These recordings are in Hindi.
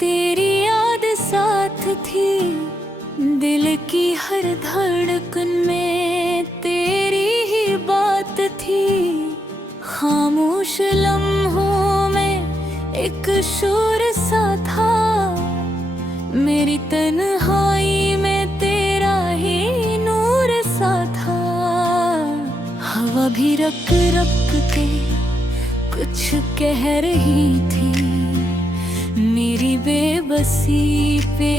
तेरी याद साथ थी, दिल की हर धड़कन में तेरी ही बात थी। खामोश लम्हों में एक शोर सा था, मेरी तन्हाई में तेरा ही नूर सा था। हवा भी रक रक के कुछ कह रही थी, मेरी बेबसी पे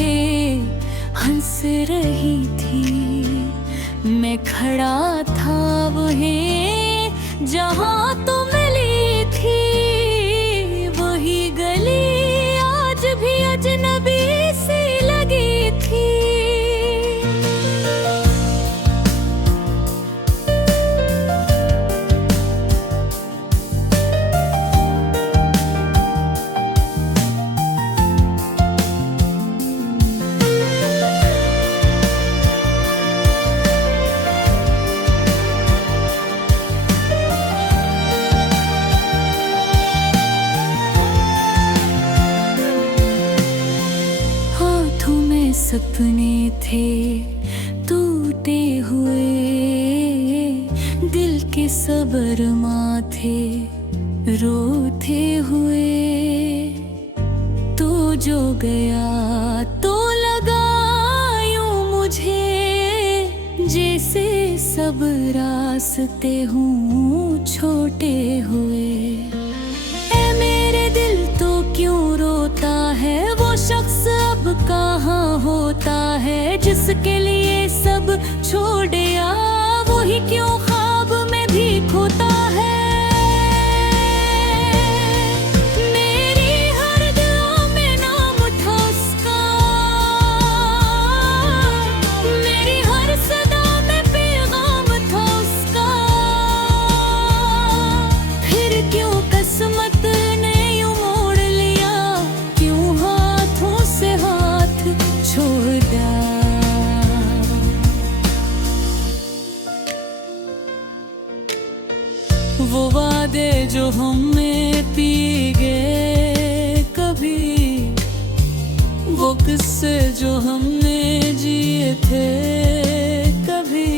हंस रही थी। मैं खड़ा था वहीं जहाँ तू मिली थी, वही गली आज भी अजनबी सी लगी थी। सपने थे टूटे हुए, दिल के सबरमा थे रोते हुए। तू जो गया तो लगा यूं मुझे, जैसे सब रास्ते हूँ छोटे हुए। ऐ मेरे दिल तो क्यों रोता है, वो शख्स अब कहाँ होता है, जिसके लिए सब छोड़ दिया वही क्यों ख्वाब में भी खोता है। मेरी हर दुआ में नाम था उसका, मेरी हर सदा में पैगाम था उसका। फिर क्यों किस्मत ने यूं मोड़ लिया, क्यों हाथों से हाथ छोड़ा। वो वादे जो हमने पी गए कभी, वो किस्से जो हमने जिए थे कभी,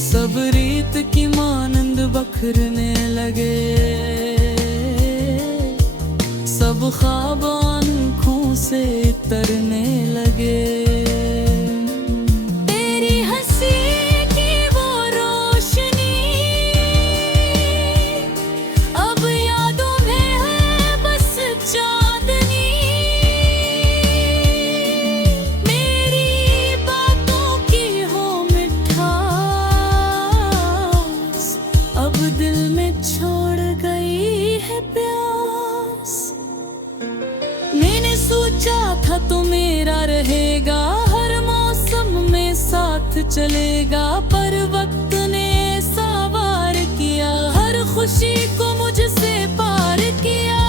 सब रीत की मानंद बखरने लगे। सब ख्वाब आंखों से तरने लगे। तेरी हंसी की वो रोशनी अब यादों में है बस चांदनी। मेरी बातों की हो मिठास, अब दिल में छोड़ गई है प्यास। मैंने सोचा था तो मेरा रहेगा, हर मौसम में साथ चलेगा, पर वक्त ने ऐसा वार किया, हर खुशी को मुझसे पार किया।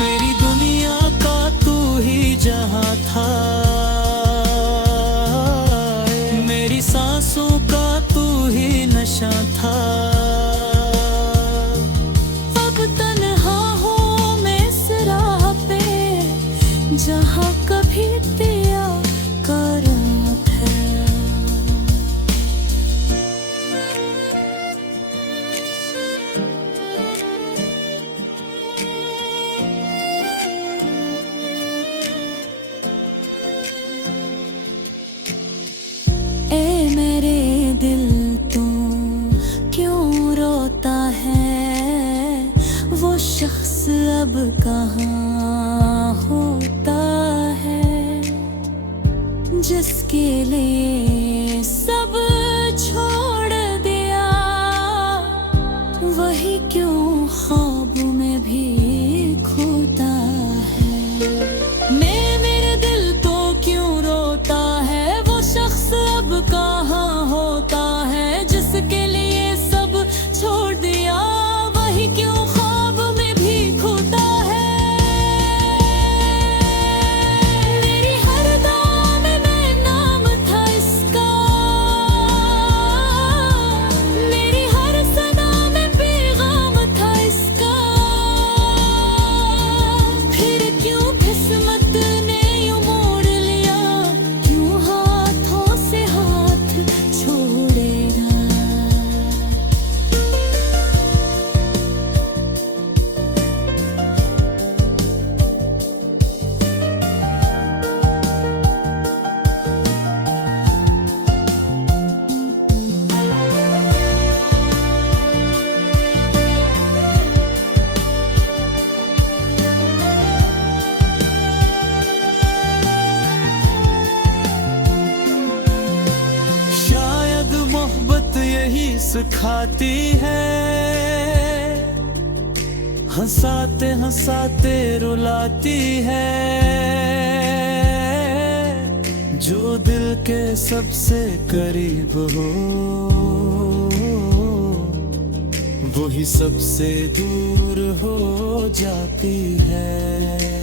मेरी दुनिया का तू ही जहां था, मेरी सांसों का तू ही नशा था। जहाँ कभी तेरा करार है। ए मेरे दिल तू क्यों रोता है, वो शख्स अब कहाँ होता है, जिसके लिए सब छोड़ दिया वही क्यों ख्वाब में भी खोता है। मेरे दिल तो क्यों रोता है, वो शख्स अब कहाँ होता है, जिसके लिए सब छोड़ दिया वही क्यों ख्वाब में भी खोता है। मेरी हर दुआ में नाम था इसका, मेरी हर सदा में पैगाम था इसका। सिखाती है, हंसाते हंसाते रुलाती है। जो दिल के सबसे करीब हो वही सबसे दूर हो जाती है।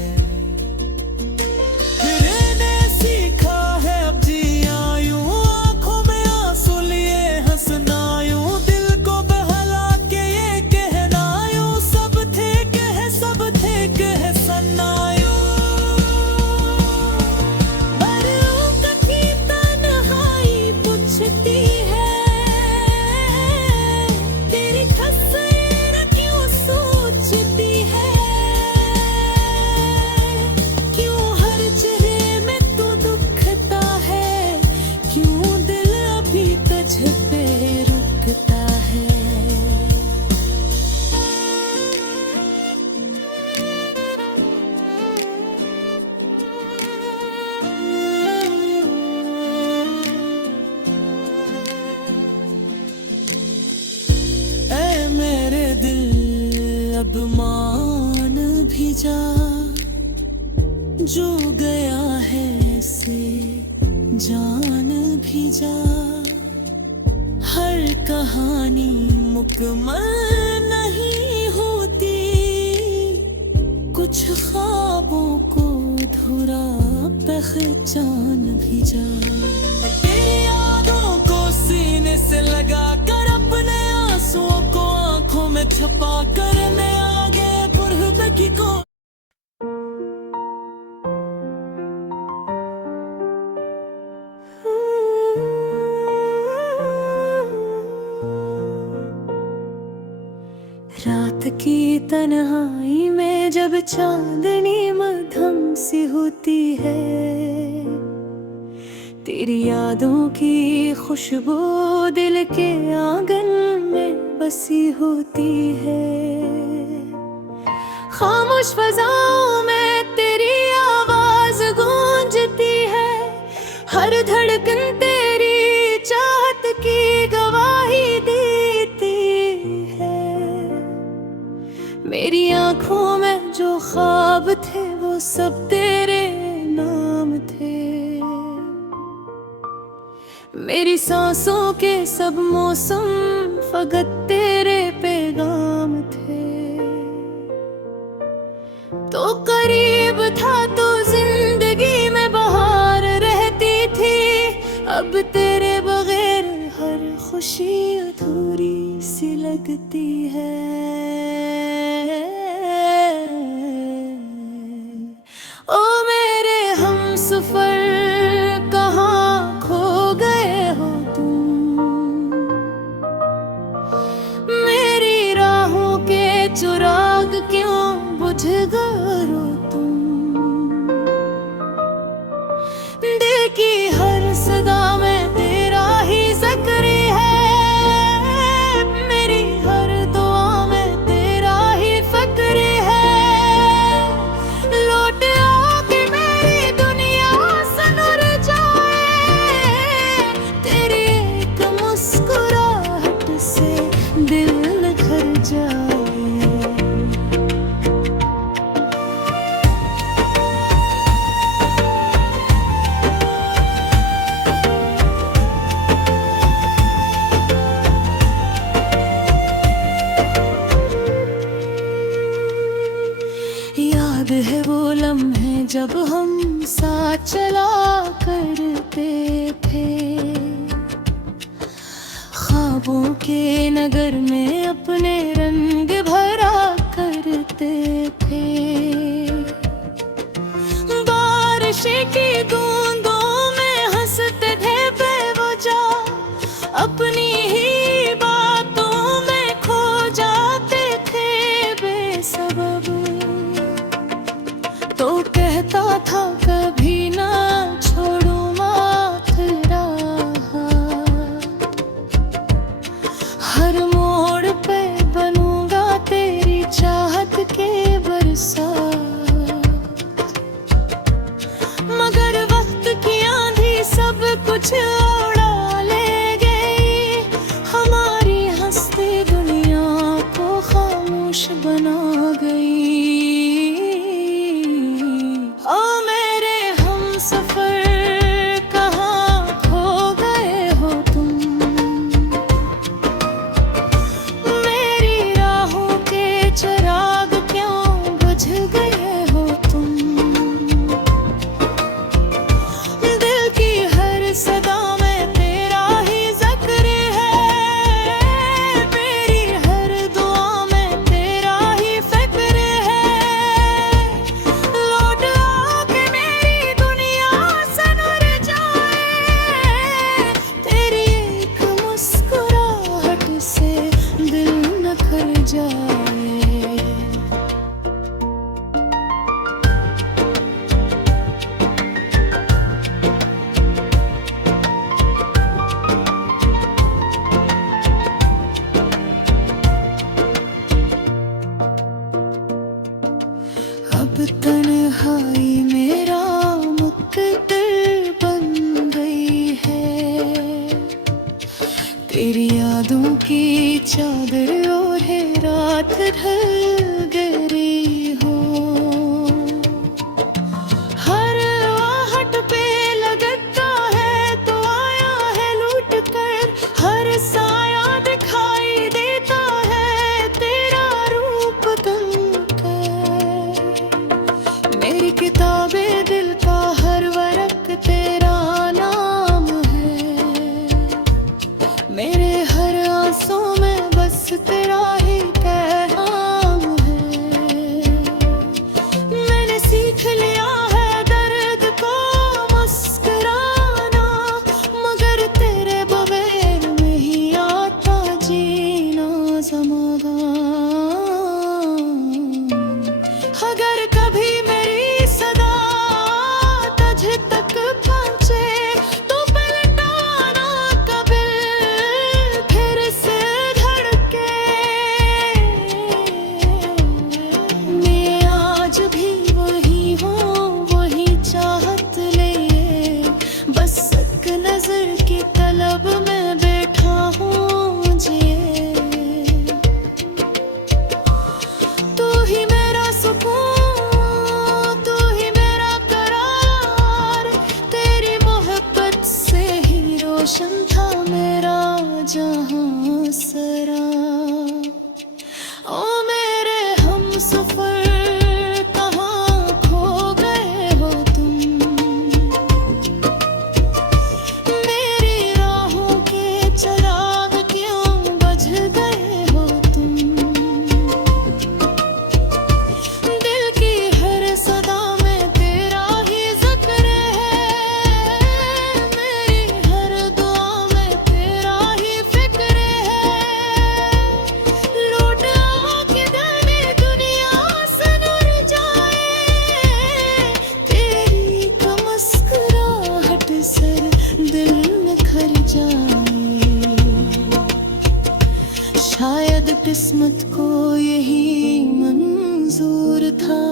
अब मान भी जा, जो गया है से जान भी जा। हर कहानी मुकम्मल नहीं होती, कुछ ख्वाबों को धुरा पहचान भी जा। तेरी यादों को सीने से लगा कर, अपने आंसुओं को आंखों में छुपा कर, मैं आगे पुरहबकी को। रात की तन्हाई में जब चांदनी मध्यम सी होती है, तेरी यादों की खुशबू दिल के आंगन में बसी होती है। खामोश फज़ाओं में तेरी आवाज गूंजती है, हर धड़कन तेरी चाहत की गवाही देती है। मेरी आंखों में जो ख्वाब थे वो सब तेरे नाम थे, मेरी सांसों के सब मौसम फकत तेरे पैगाम थे। तो करीब था तो जिंदगी में बहार रहती थी, अब तेरे बगैर हर खुशी अधूरी सी लगती है। ओ मेरे हमसफर कहाँ खो गए हो तुम, मेरी राहों के चिराग क्यों बुझ गए हो तुम। दिल की हर सदा में तेरा ही जिक्र है, मेरी हर दुआ में तेरा ही फिक्र है। लौट आके मेरी दुनिया सनूर जाए, तेरी एक मुस्कुराहट से दिल भर जाए। याद है वो लम्हे जब हम साथ चला करते थे, ख्वाबों के नगर में अपने रंग भरा करते थे। बारिश की बूंदों में हंसते थे बेवजह, अपनी ही बातों में खो जाते थे बेसबब। तो कहता था कभी ना छोड़ूं माथ राह, हर मोड़ पे बनूंगा तेरी चाहत के बरसात। मगर बुझ गए हो तुम। दिल की हर सदा में तेरा ही जिक्र है, मेरी हर दुआ में तेरा ही फिक्र है। लौट आके मेरी दुनिया सनवर जाए, तेरी एक मुस्कुराहट से दिल निखर जाए। अब तन्हाई मेरा मुक़द्दर बन गई है, तेरी यादों की चादर ओढ़े रात ढल गई हो। हर आहट पे लगता है तो आया है लूट कर, हर साया दिखाई देता है तेरा रूप बनकर। मेरी किताबें दिल का हर वर्क तेरा नाम है, मेरे हर आंसू में बस तेरा ही पैगाम है। मैंने सीख लिया है दर्द को मुस्कुराना, मगर तेरे बगैर नहीं आता जीना ज़मादान। अगर कभी मेरी सदा तुझ तक पहुंचे तो पलटाना कभी फिर से धड़के। मैं आज भी वही हूँ, वही चाहत ले, बस एक नजर की तलब में बैठा हूँ जिए। तू ही मेरा सुकून, तू ही मेरा करार, तेरी मोहब्बत से ही रोशन था मेरा जहां सरा। ओ मेरे हमसफर कहाँ खो गए हो तुम, मेरी राहों के चिराग क्यों बुझ गए हो तुम। दिल की हर सदा में तेरा ही जिक्र है, मेरी हर दुआ में तेरा ही फिक्र है। लौट आके मेरी दुनिया सनवर जाए, तेरी एक मुस्कुराहट से दिल निखर जाए। शायद किस्मत को यही मंजूर था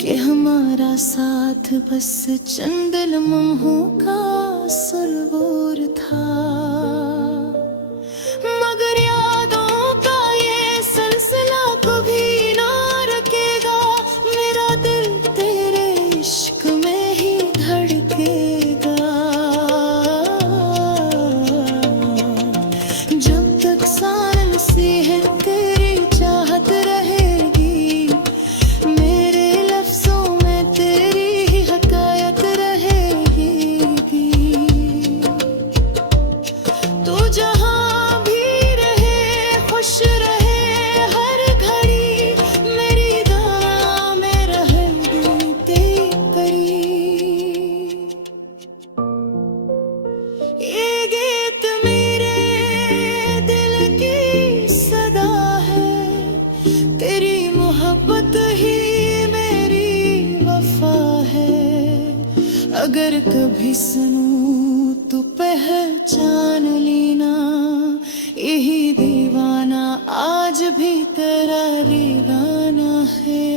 कि हमारा साथ बस चंद लम्हों का सुरगुर था। मगर यादों का ये सिलसिला कभी ना रुकेगा, मेरा दिल तेरे इश्क में ही धड़केगा। जब तक सांस सी है तेरी चाहत रहेगी, मेरे लफ्जों में तेरी ही हकायत रहेगी। तू जहाँ भी रहे खुश रहे हर घड़ी, मेरी दुआ में रहेगी तेरी करीब। ये गीत मेरे दिल की सदा है, तेरी मोहब्बत ही मेरी वफा है। अगर कभी सुनूं तो पहचान लेना, यही दीवाना आज भी तेरा दीवाना है।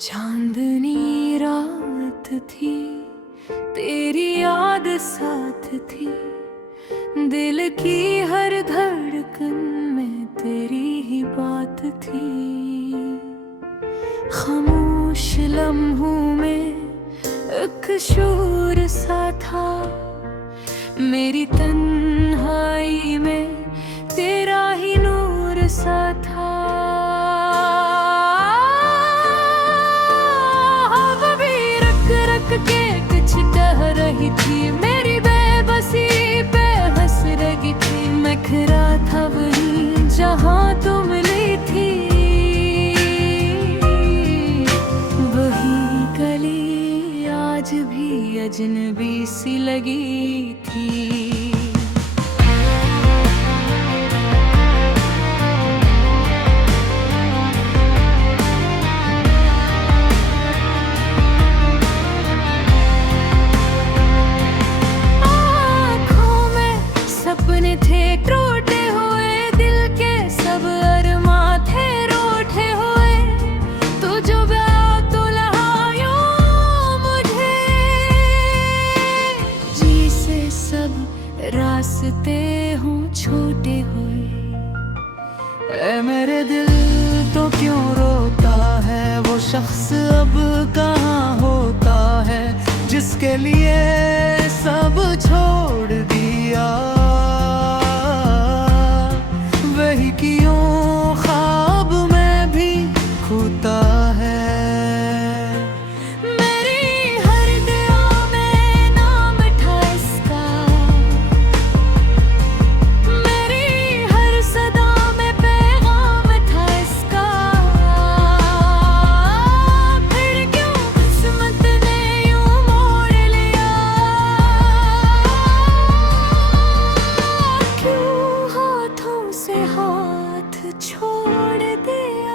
चांदनी रात थी, तेरी याद साथ थी, दिल की हर धड़कन में तेरी ही बात थी। खामोश लम्हों में एक शोर सा था, मेरी तन्हाई में तेरा ही नूर सा था। हवा भी रख रख के कुछ कह रही थी, मेरी बेबसी पे हंस रही थी। मैं खरा था वहीं जहाँ तुम मिली थी, वही गली आज भी अजनबी सी लगी थी। सपने थे टूटे हुए, दिल के सब अरमां थे रूठे हुए। तू जो गया तो लहायो मुझे, जी से सब रास्ते हों छोटे हुए। ऐ मेरे दिल तो क्यों रोता है, वो शख्स अब कहाँ होता है, जिसके लिए सब छोड़ दिया। वही क्यों ख्वाब में भी खोता है। मेरी हर दुआ में नाम था इसका, मेरी हर सदा में पैगाम था इसका। फिर क्यों किस्मत ने यूं मोड़ लिया, क्यों हाथों से हाथ छोड़ दिया।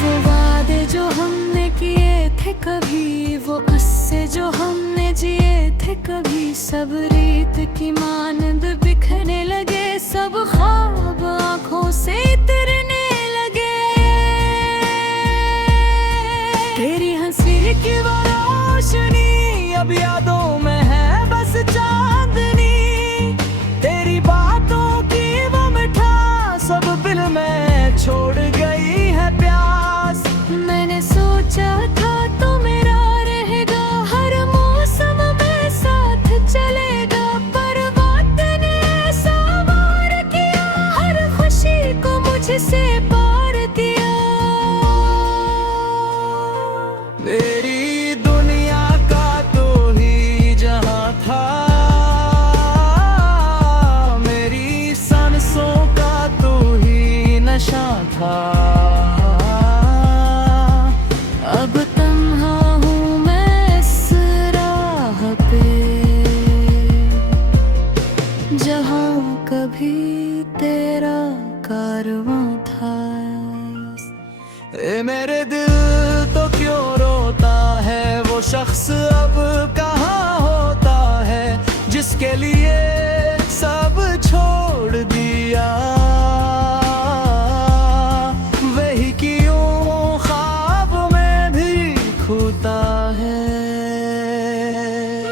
वो वादे जो हमने किए थे कभी, वो किस्से जो हमने जिए थे कभी, सब रीत की मानंद बिखरने लगे। सब ख्वाब आंखों से उतरने लगे। तेरी हंसी की वो रोशनी अब यादों में है बस चांदनी। तेरी बातों की वो मिठास सब दिल में छोड़ गई है प्यास। मैंने सोचा था तो मेरा रहेगा, हर मौसम में साथ चलेगा। पर वक्त ने ऐसा वार किया, हर खुशी को मुझसे पार दिया। मेरी दुनिया का तो ही जहां था, मेरी सांसों का तो ही नशा था। अब तन्हा हूँ मैं इस राह पे, जहाँ कभी तेरा कारवां था। ए मेरे दिल तो क्यों रोता है, वो शख्स अब कहाँ होता है, जिसके लिए सब छोड़ दिया। वही क्यों ख्वाब में भी खोता है।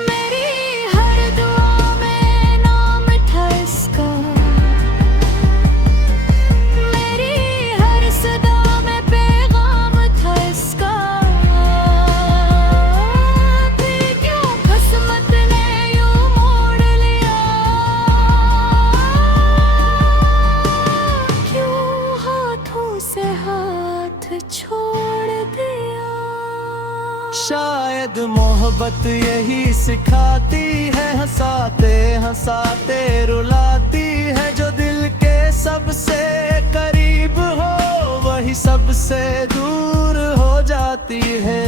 मेरी हर दुआ में नाम था इसका, मेरी हर सदा में पैगाम था इसका। फिर क्यों किस्मत ने यूं मोड़ लिया, क्यों हाथों से हाथ छोड़ दिया। शायद मोहब्बत यही सिखाती है, हंसाते हंसाते रुलाती है। जो दिल के सबसे करीब हो, वही सबसे दूर हो जाती है।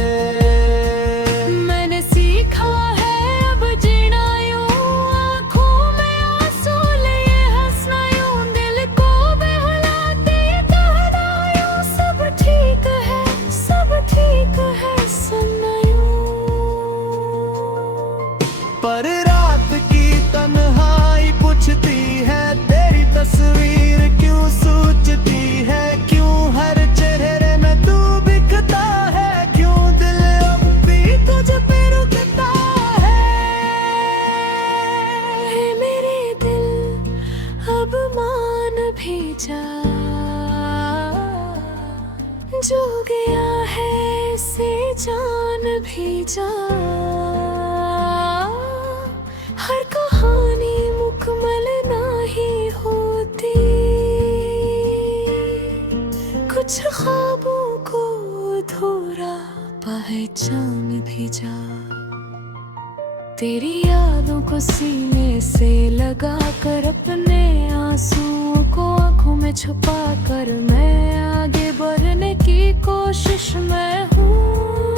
मैंने सीखा है अब जीना यूं, आँखों में आंसू लिए हंसना यूं, दिल को बहलाते कहना यूं। सब ठीक है, सब ठीक है सुनना यूं। पर रात की तन्हाई पूछती है, तेरी तस्वीर क्यों सोचती है। क्यों हर चेहरे में तू बिकता है, क्यों दिल पहचान भी जा। हर कहानी मुकम्मल नहीं होती, कुछ ख्वाबों को अधूरा पहचान भी जा। तेरी यादों को सीने से लगा कर, अपने आंसुओं को आंखों में छुपा कर, मैं आगे बढ़ने की कोशिश में हूँ।